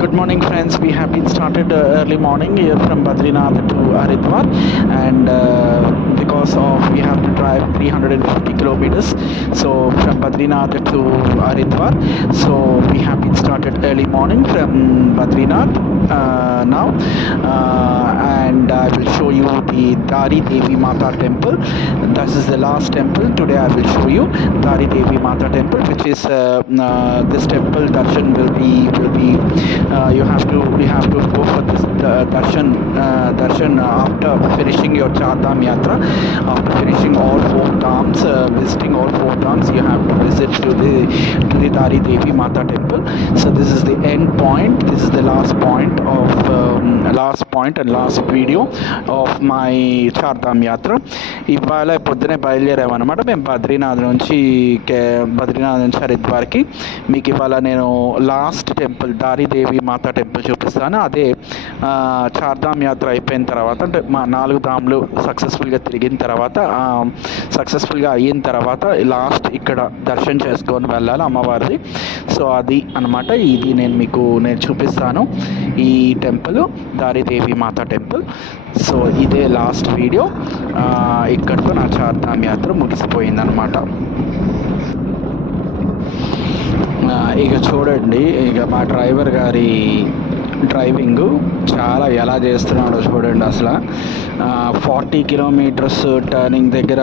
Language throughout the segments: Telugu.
Good morning, friends. We have been started early morning here from Badrinath to Haridwar, and because of we have to drive 350 kilometers, so from Badrinath to Haridwar. So we have been started early morning from Badrinath now, and I will show you the Dari Devi Mata temple. This is the last temple. Today I will show you Dari Devi Mata temple, which is this temple darshan will be you have to go for this darshan after finishing your Char Dham Yatra. After finishing all four dhams, visiting all four dhams, you have to visit to the Dari Devi Mata temple. So this is the end point. This is the last point of and last video of my Char Dham Yatra. ఇవాళ పొద్దునే బయలుదేరామన్నమాట. మేము బద్రీనాథ్ నుంచి హరిద్వార్కి. మీకు ఇవాళ నేను లాస్ట్ టెంపుల్ దారిదేవి మాతా టెంపుల్ చూపిస్తాను. అదే చార్ధామ్ యాత్ర అయిపోయిన తర్వాత, అంటే మా 4 ధామ్లు సక్సెస్ఫుల్గా తిరిగిన తర్వాత, సక్సెస్ఫుల్గా అయిన తర్వాత లాస్ట్ ఇక్కడ దర్శనం చేసుకొని వెళ్ళాలి అమ్మవారిది. సో అది అనమాట. ఇది నేను చూపిస్తాను ఈ టెంపుల్, దారిదేవి మాతా టెంపుల్. సో ఇదే లాస్ట్ వీడియో. ఇక్కడితో నా చార్ధామ్ యాత్ర ముగిసిపోయిందనమాట. ఇక చూడండి, ఇక మా డ్రైవర్ గారి డ్రైవింగ్ చాలా ఎలా చేస్తున్నాడో చూడండి. అసలు 40 కిలోమీటర్స్ టర్నింగ్ దగ్గర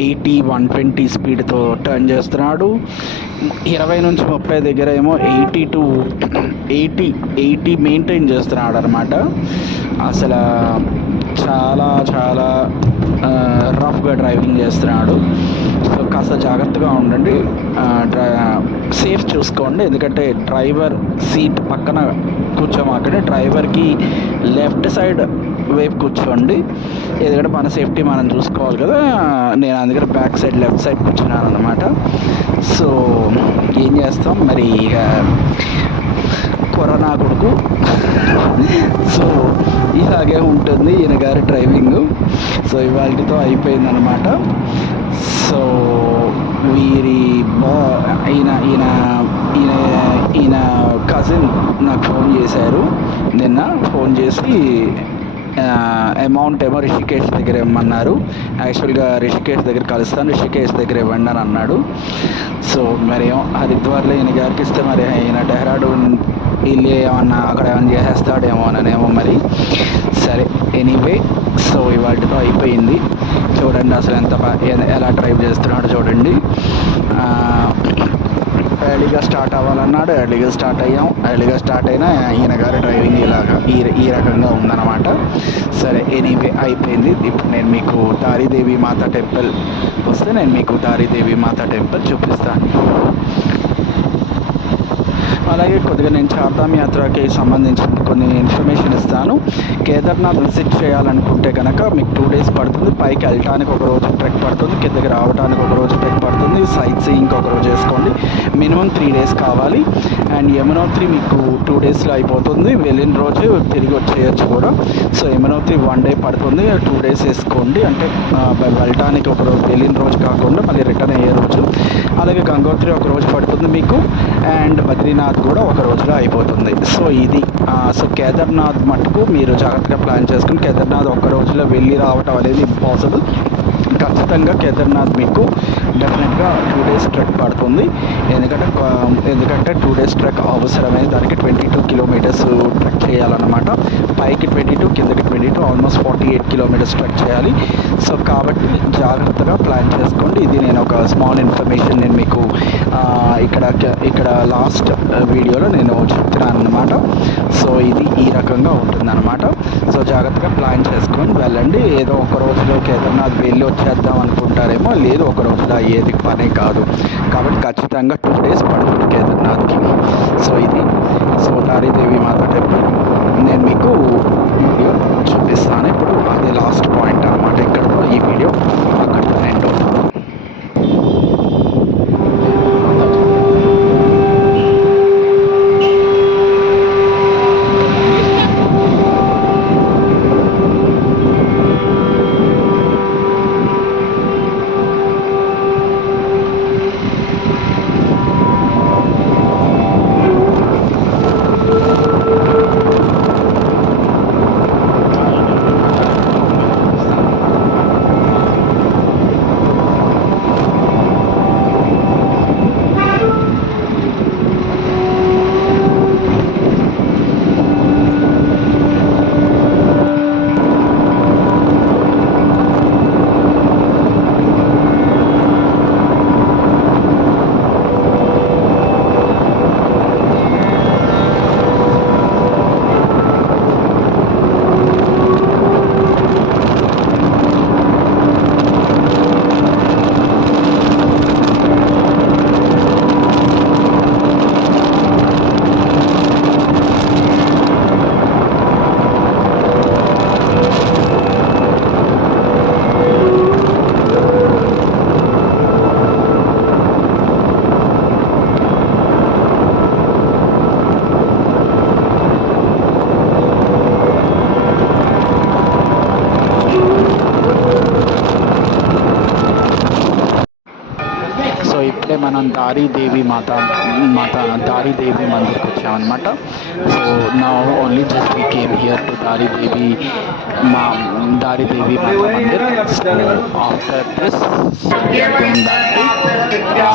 120 స్పీడ్తో టర్న్ చేస్తున్నాడు. 20 నుంచి 30 దగ్గర ఏమో 80 మెయింటైన్ చేస్తున్నాడు అనమాట. అసలు చాలా చాలా రఫ్గా డ్రైవింగ్ చేస్తున్నాడు. సో కాస్త జాగ్రత్తగా ఉండండి, సేఫ్ చూసుకోండి. ఎందుకంటే డ్రైవర్ సీట్ పక్కన కూర్చోమాకండి, డ్రైవర్కి లెఫ్ట్ సైడ్ వైపు కూర్చోండి. ఎందుకంటే మన సేఫ్టీ మనం చూసుకోవాలి కదా. నేను అందుకని బ్యాక్ సైడ్ లెఫ్ట్ సైడ్ కూర్చున్నాను అనమాట. సో ఏం చేస్తాం మరి, ఇక కరోనా కొడుకు. సో ఇలాగే ఉంటుంది ఈయన గారి డ్రైవింగ్. సో ఇవాళతో అయిపోయిందనమాట. సో వీరి ఈయన కజిన్ నాకు ఫోన్ చేశారు నిన్న. ఫోన్ చేసి అమౌంట్ ఏమో రిషికేష్ దగ్గర ఇవ్వమన్నారు. యాక్చువల్గా రిషికేష్ దగ్గర కలుస్తాను, రిషికేష్ దగ్గర ఇవ్వండి అని అన్నాడు. సో మరి ఏమో హరిద్వార్లో ఈయన గారికి ఇస్తే మరి ఈయన డెహ్రాడూన్ వెళ్ళి అక్కడ ఏమైనా చేసేస్తాడేమోననేమో మరి. సరే, ఎనీవే. సో ఇవాటితో అయిపోయింది. చూడండి అసలు ఎలా డ్రైవ్ చేస్తున్నాడో చూడండి. ఎర్లీగా స్టార్ట్ అవ్వాలన్నాడు, ఎర్లీగా స్టార్ట్ అయ్యాం. ఎర్లీగా స్టార్ట్ అయినా ఈయన గారి డ్రైవింగ్ ఇలాగా ఈ రకంగా ఉందన్నమాట. సరే, ఎనీవే అయిపోయింది. ఇప్పుడు నేను మీకు దారిదేవి మాతా టెంపుల్ వస్తే నేను మీకు దారిదేవి మాతా టెంపుల్ చూపిస్తాను. అలాగే కొద్దిగా నేను చార్ధామ్ యాత్రకి సంబంధించిన కొన్ని ఇన్ఫర్మేషన్ ఇస్తాను. కేదార్నాథ్ విజిట్ చేయాలనుకుంటే కనుక మీకు 2 days పడుతుంది. పైకి వెళ్ళటానికి ఒక రోజు ట్రెక్ పడుతుంది, కిందకి రావడానికి ఒక రోజు ట్రెక్ పడుతుంది. సైట్ సీయింగ్ ఒక రోజు వేసుకోండి. మినిమం 3 days కావాలి. అండ్ యమునోత్రి మీకు 2 daysలో అయిపోతుంది. వెళ్ళిన రోజు తిరిగి వచ్చేయచ్చు కూడా. సో యమునోత్రి 1 day పడుతుంది, 2 days వేసుకోండి. అంటే వెళ్ళటానికి ఒక రోజు, వెళ్ళిన రోజు కాకుండా మళ్ళీ రిటర్న్ అయ్యే రోజు. అలాగే గంగోత్రి ఒక రోజు పడుతుంది మీకు. అండ్ బద్రీనాథ్ కూడా ఒక రోజులో అయిపోతుంది. సో ఇది సో కేదార్నాథ్ మటుకు మీరు జాగ్రత్తగా ప్లాన్ చేసుకుని, కేదార్నాథ్ ఒక రోజులో వెళ్ళి రావటం అనేది ఇంపాసిబుల్. ఖచ్చితంగా కేదార్నాథ్ మీకు డెఫినెట్గా 2 days ట్రెక్ పడుతుంది. ఎందుకంటే 2 days ట్రెక్ అవసరమైంది. దానికి 22 kilometers ట్రెక్ చేయాలన్నమాట. పైకి 22, కిందకి 22, ఆల్మోస్ట్ 48 kilometers ట్రెక్ చేయాలి. సో కాబట్టి జాగ్రత్తగా ప్లాన్ చేసుకోండి. ఇది నేను ఒక స్మాల్ ఇన్ఫర్మేషన్ నేను మీకు ఇక్కడ లాస్ట్ వీడియోలో నేను చెప్తున్నాను అన్నమాట. సో ఇది ఈ రకంగా ఉంటుందన్నమాట. సో జాగ్రత్తగా ప్లాన్ చేసుకొని వెళ్ళండి. ఏదో ఒక రోజులో కేదార్నాథ్ వెళ్ళి వచ్చేద్దాం అనుకుంటారేమో, లేదు, ఒక రోజులో అయ్యేది పనే కాదు. కాబట్టి ఖచ్చితంగా 2 days పడుతుంది కేదార్నాథ్కి. సో ఇది దారిదేవి మాతా టెంపుల్ నేను మీకు వీడియో చూపిస్తాను. ఇప్పుడు అదే లాస్ట్ పాయింట్ అనమాట. ఇక్కడతో ఈ వీడియో అక్కడితో ఎండ్ అవుతుంది. మనం దారి దేవి మందిర్కి వచ్చామన్నమాట. సో నా only just we came here to Dhari Devi Mata Mandir. So after this so we are going back to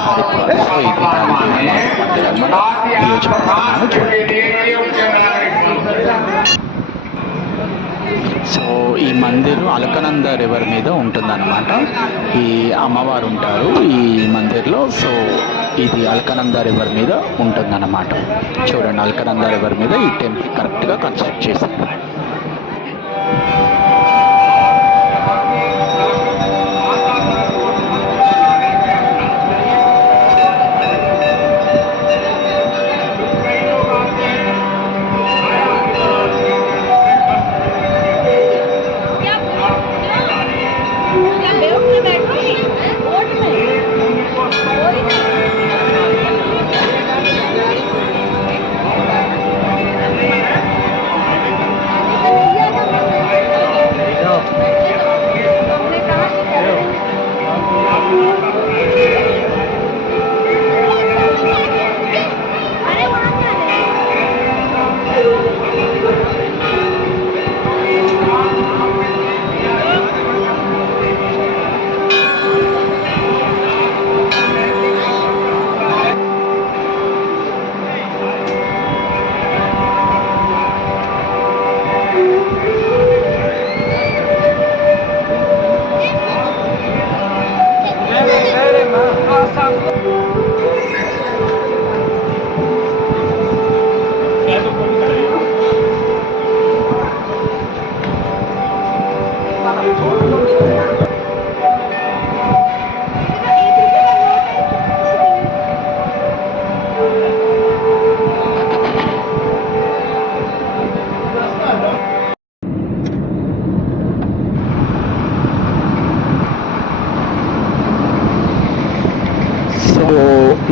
Haridwar. So ఇది దారి దేవి మాతా మందిర్ అనమాట. వీడియో చూపిస్తున్నాను చూడండి. సో ఈ మందిరు అలకనంద రివర్ మీద ఉంటుందన్నమాట. ఈ అమ్మవారు ఉంటారు ఈ మందిర్లో. సో ఇది అలకనంద రివర్ మీద ఉంటుందన్నమాట. చూడండి, అలకనంద రివర్ మీద ఈ టెంపుల్ కరెక్ట్గా కన్స్ట్రక్ట్ చేశారు.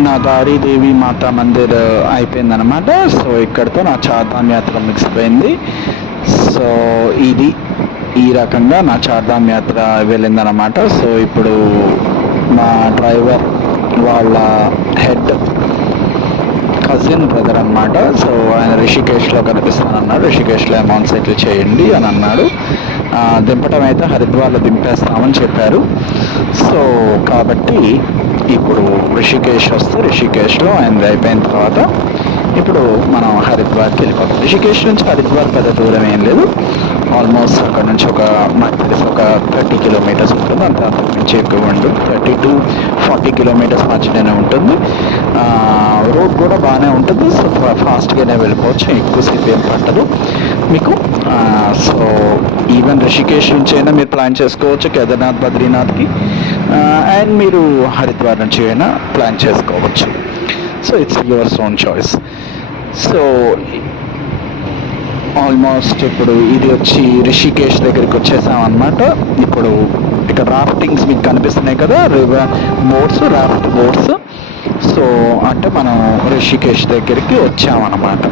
నా దారి దేవి మాతా మందిర్ అయిపోయిందనమాట. సో ఇక్కడితో నా చార్ధామ్ యాత్ర మిగిసిపోయింది. సో ఇది ఈ రకంగా నా చార్ధామ్ యాత్ర వెళ్ళిందనమాట. సో ఇప్పుడు మా డ్రైవర్ వాళ్ళ హెడ్ కజిన్ బ్రదర్ అనమాట. సో ఆయన రిషికేష్లో కనిపిస్తానన్నాడు. రిషికేష్లో అమౌంట్ సెటిల్ చేయండి అని అన్నాడు. దింపటం అయితే హరిద్వార్లో దింపేస్తామని చెప్పారు. సో కాబట్టి ఇప్పుడు రిషికేష్ వస్తే రిషికేష్లో ఆయన అయిపోయిన తర్వాత ఇప్పుడు మనం హరిద్వార్కి వెళ్ళిపోతాం. రిషికేష్ నుంచి హరిద్వార్ పెద్ద దూరం ఏం లేదు. ఆల్మోస్ట్ అక్కడ నుంచి నాకు తెలిసి ఒక 30 కిలోమీటర్స్ ఉంటుంది. అంత నుంచి ఎక్కువ ఉంటుంది. 30 to 40 కిలోమీటర్స్ మధ్యలోనే ఉంటుంది. రోడ్ కూడా బాగానే ఉంటుంది. సో ఫాస్ట్గానే వెళ్ళిపోవచ్చు, ఎక్కువసేపు ఏం పట్టదు మీకు. సో ఈవెన్ రిషికేష్ నుంచి అయినా మీరు ప్లాన్ చేసుకోవచ్చు కేదార్నాథ్, బద్రీనాథ్కి. అండ్ మీరు హరిద్వార్ నుంచి అయినా ప్లాన్ చేసుకోవచ్చు. So it's your own choice. So almost ఇప్పుడు ఇది వచ్చి రిషికేష్ దగ్గరికి వచ్చేసాం అన్నమాట. ఇప్పుడు ఇక్కడ రాఫ్టింగ్స్ మీకు కనిపిస్తున్నాయి కదా, river boats, raft boats. So అంటే మనం రిషికేష్ దగ్గరికి వచ్చామన్నమాట.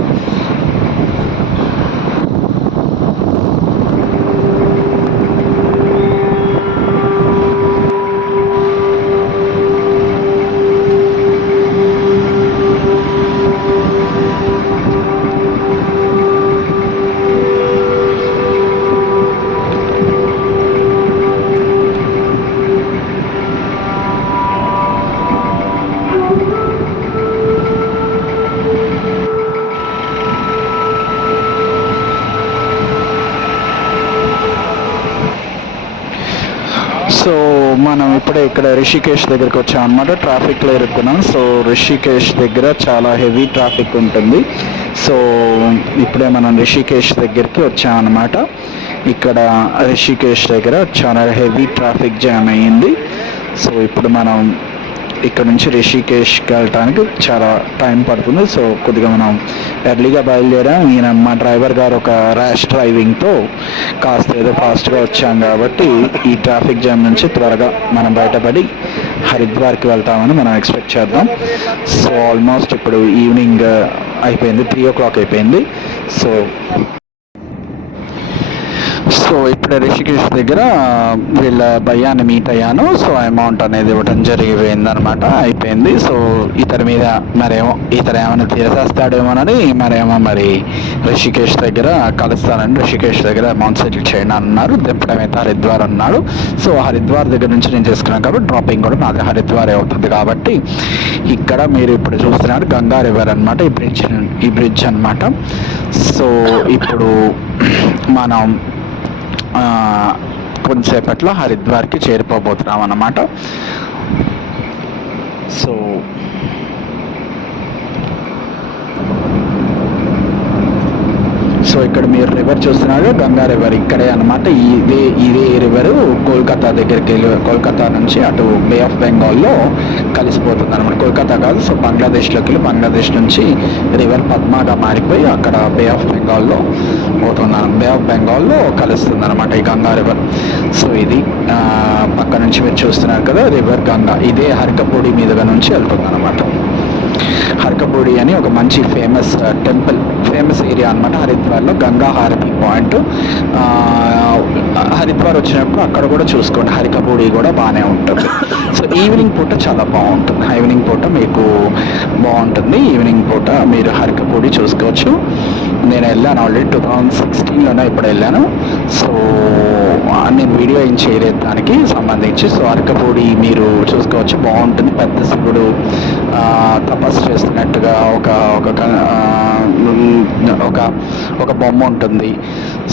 సో మనం ఇప్పుడే ఇక్కడ రిషికేష్ దగ్గరికి వచ్చాం అనమాట. ట్రాఫిక్లో ఇరుక్కున్నాం. సో రిషికేష్ దగ్గర చాలా హెవీ ట్రాఫిక్ ఉంటుంది. సో ఇప్పుడే మనం రిషికేష్ దగ్గరికి వచ్చామన్నమాట. ఇక్కడ రిషికేష్ దగ్గర చాలా హెవీ ట్రాఫిక్ జామ్ అయ్యింది. సో ఇప్పుడు మనం ఇక్కడ నుంచి రిషికేష్కి వెళ్ళటానికి చాలా టైం పడుతుంది. సో కొద్దిగా మనం ఎర్లీగా బయలుదేరాం. ఈయన మా డ్రైవర్ గారు ఒక ర్యాష్ డ్రైవింగ్తో కాస్త ఏదో ఫాస్ట్గా వచ్చాం కాబట్టి ఈ ట్రాఫిక్ జామ్ నుంచి త్వరగా మనం బయటపడి హరిద్వార్కి వెళ్తామని మనం ఎక్స్పెక్ట్ చేద్దాం. సో ఆల్మోస్ట్ ఇప్పుడు ఈవినింగ్ అయిపోయింది, 3 o'clock అయిపోయింది. సో ఇప్పుడే రిషికేష్ దగ్గర వీళ్ళ భయ్యాన్ని మీట్ అయ్యాను. సో అమౌంట్ అనేది ఇవ్వడం జరిగిపోయిందనమాట, అయిపోయింది. సో ఇతని మీద మరేమో ఇతను ఏమైనా తీసేస్తాడేమోనని మరి రిషికేష్ దగ్గర కలుస్తానని రిషికేష్ దగ్గర అమౌంట్ సెటిల్ చేయండి అన్నారు. దింపడం అయితే హరిద్వార్ అన్నాడు. సో హరిద్వార్ దగ్గర నుంచి నేను చేసుకున్నాను కాబట్టి డ్రాపింగ్ కూడా నాది హరిద్వారే అవుతుంది. కాబట్టి ఇక్కడ మీరు ఇప్పుడు చూస్తున్నారు గంగా రివర్ అనమాట, ఈ బ్రిడ్జ్ అనమాట. సో ఇప్పుడు మనం కొంతసేపట్లో హరిద్వార్కి చేరిపోబోతున్నాం అన్నమాట. సో ఇక్కడ మీరు రివర్ చూస్తున్నారు, గంగా రివర్ ఇక్కడే అనమాట. ఇదే రివర్ కోల్కతా దగ్గరికి వెళ్ళి కోల్కతా నుంచి అటు బే ఆఫ్ బెంగాల్లో కలిసిపోతుంది అనమాట. కోల్కతా కాదు, సో బంగ్లాదేశ్లోకి వెళ్ళి బంగ్లాదేశ్ నుంచి రివర్ పద్మాగా మారిపోయి అక్కడ బే ఆఫ్ బెంగాల్లో బే ఆఫ్ బెంగాల్లో కలుస్తుంది అనమాట ఈ గంగా రివర్. సో ఇది పక్క నుంచి మీరు చూస్తున్నారు కదా రివర్ గంగా, ఇదే హరికపూడి మీదుగా నుంచి వెళ్తుంది అనమాట. హరికపూడి అని ఒక మంచి ఫేమస్ టెంపుల్, ఫేమస్ ఏరియా అనమాట హరిద్వార్లో, గంగా హారతి పాయింట్. హరిద్వార్ వచ్చినప్పుడు అక్కడ కూడా చూసుకోండి, హరికపూడి కూడా బాగానే ఉంటుంది. సో ఈవినింగ్ పూట చాలా బాగుంటుంది, ఈవినింగ్ పూట మీకు బాగుంటుంది. ఈవినింగ్ పూట మీరు హరికపూడి చూసుకోవచ్చు. నేను వెళ్ళాను ఆల్రెడీ 2016లోనే ఇప్పుడు వెళ్ళాను. సో నేను వీడియో ఏం చేయలేదు దానికి సంబంధించి. సో హరికపూడి మీరు చూసుకోవచ్చు, బాగుంటుంది. పెద్ద శివుడు తపస్సు చేస్తున్నట్టుగా ఒక బొమ్మ ఉంటుంది,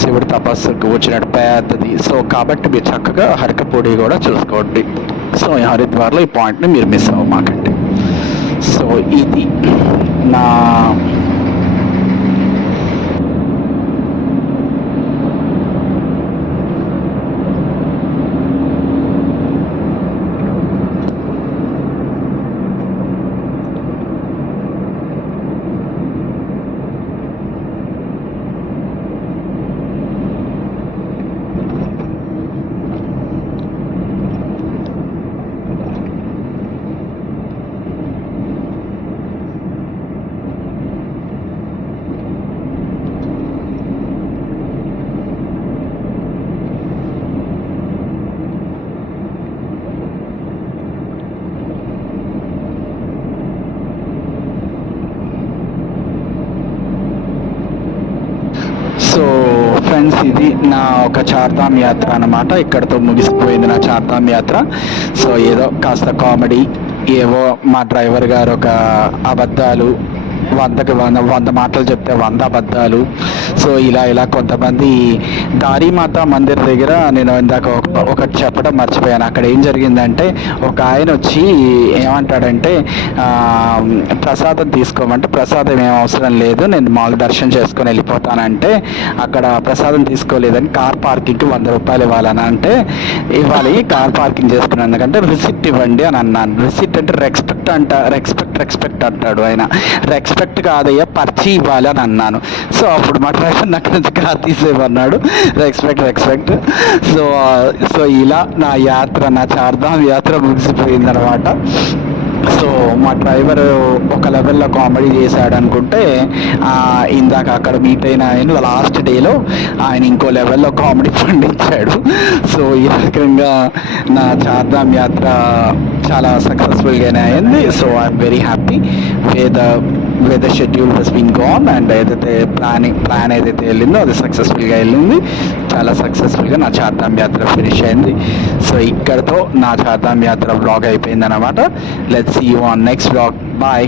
శివుడు తపస్సుకు వచ్చినట్టు పెద్దది. సో కాబట్టి మీరు చక్కగా హరికపూడి కూడా చూసుకోండి. సో హరిద్వార్లో ఈ పాయింట్ని మీరు మిస్ అవ్వమాకండి. సో ఇది నా సో ఫ్రెండ్స్, ఇది నా ఒక చార్ధామ్ యాత్ర అన్నమాట. ఇక్కడతో ముగిసిపోయింది నా చార్ధామ్ యాత్ర. సో ఏదో కాస్త కామెడీ, ఏవో మా డ్రైవర్ గారు ఒక అబద్ధాలు, 100 మాటలు చెప్తే 100 అబద్ధాలు. సో ఇలా కొంతమంది దారిమాత మందిర్ దగ్గర నేను ఇందాక ఒకటి చెప్పడం మర్చిపోయాను. అక్కడ ఏం జరిగిందంటే ఒక ఆయన వచ్చి ఏమంటాడంటే ప్రసాదం తీసుకోమంటే, ప్రసాదం ఏం అవసరం లేదు, నేను మామూలు దర్శనం చేసుకొని వెళ్ళిపోతానంటే, అక్కడ ప్రసాదం తీసుకోలేదని కార్ పార్కింగ్కి 100 రూపాయలు ఇవ్వాలని అంటే, ఇవ్వాలి కార్ పార్కింగ్ చేసుకున్నాను ఎందుకంటే రిసిప్ట్ ఇవ్వండి అని అన్నాను. రిసిప్ట్ అంటే రెస్పెక్ట్ అంటాడు ఆయన. రెస్పెక్ట్ కాదయ్యా, పర్చి ఇవ్వాలి అని అన్నాను. సో అప్పుడు మా డ్రైవర్ అక్కడి నుంచి కార్ తీసేయమన్నాడు. రెస్పెక్ట్. సో ఇలా నా చార్ధామ్ యాత్ర ముగిసిపోయిందనమాట. సో మా డ్రైవర్ ఒక లెవెల్లో కామెడీ చేశాడు అనుకుంటే, ఇందాక అక్కడ మీట్ అయిన ఆయన లాస్ట్ డేలో ఆయన ఇంకో లెవెల్లో కామెడీ పండించాడు. సో ఈ రకంగా నా చార్ధామ్ యాత్ర చాలా సక్సెస్ఫుల్గానే అయింది. So I'm very happy where the schedule has been gone and ఏదైతే ప్లాన్ ఏదైతే వెళ్ళిందో అది సక్సెస్ఫుల్గా వెళ్ళింది. చాలా సక్సెస్ఫుల్గా నా చార్ధామ్ యాత్ర ఫినిష్ అయింది. సో ఇక్కడతో నా చార్ధామ్ యాత్ర వ్లాగ్ అయిపోయింది అనమాట. Let's see you on next vlog. Bye.